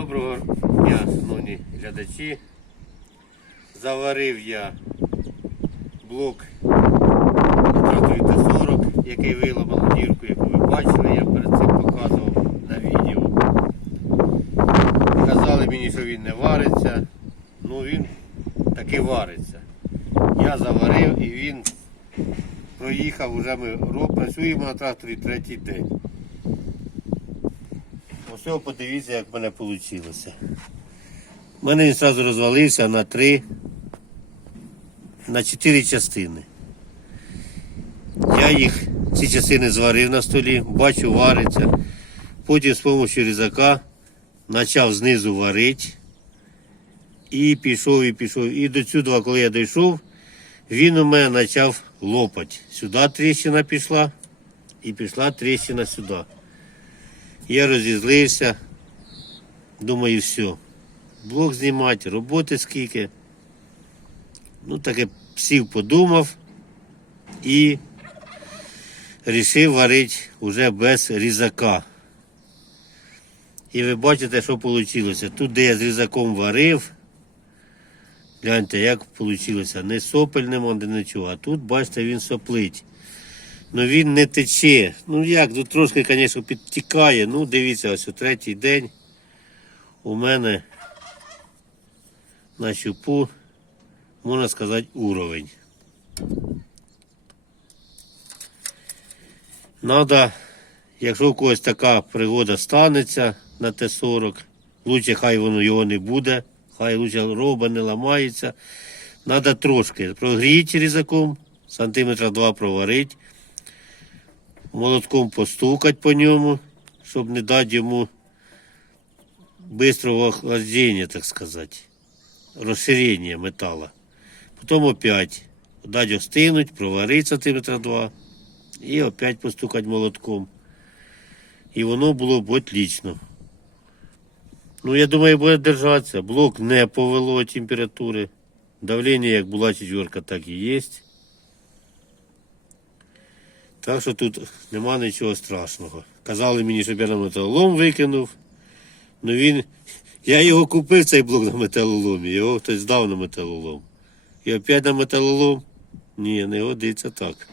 Доброго дня, шановні глядачі. Заварив я блок тракторі Т-40, який виламав дірку, яку ви бачили, я перед цим показував на відео. Казали мені, що він не вариться. Ну він таки вариться. Я заварив і він проїхав, вже ми працюємо на тракторі третій день. Ось подивіться, як в мене вийшло. У мене він одразу розвалився на три, на чотири частини. Я їх, ці частини зварив на столі, бачу, вариться. Потім з допомогою різака почав знизу варити. І пішов, і пішов. І до сюди, коли я дійшов, він у мене почав лопати. Сюди тріщина пішла і пішла тріщина сюди. Я розізлився. Думаю, все. Блок знімати, роботи скільки. Ну, таке сів, подумав і рішив варити вже без різака. І ви бачите, що вийшло. Тут, де я з різаком варив, гляньте, як вийшло. Не сопель нема, де нічого. А тут, бачите, він соплить. Ну він не тече. Ну як, тут трошки, звісно, підтікає. Ну, дивіться, ось о третій день у мене на щупу, можна сказати, уровень. Надо, якщо у когось така пригода станеться на Т-40, лучше хай воно його не буде, хай лучше роба не ламається. Надо трошки прогріти різаком, сантиметра два проварити, молотком постукати по ньому, щоб не дати йому быстрого охлаждения, так сказать, розширення металла. Потім опять дати остинуть, проварити сантиметра два і опять постукати молотком. І воно було б отлично. Ну, я думаю, буде держатися. Блок не повело температури. Давлення, як була четверка, так і є. Так що тут нема нічого страшного. Казали мені, щоб я на металолом викинув. Ну він. Я його купив цей блок на металоломі, його хтось здав на металолом. І опять на металолом. Ні, не годиться так.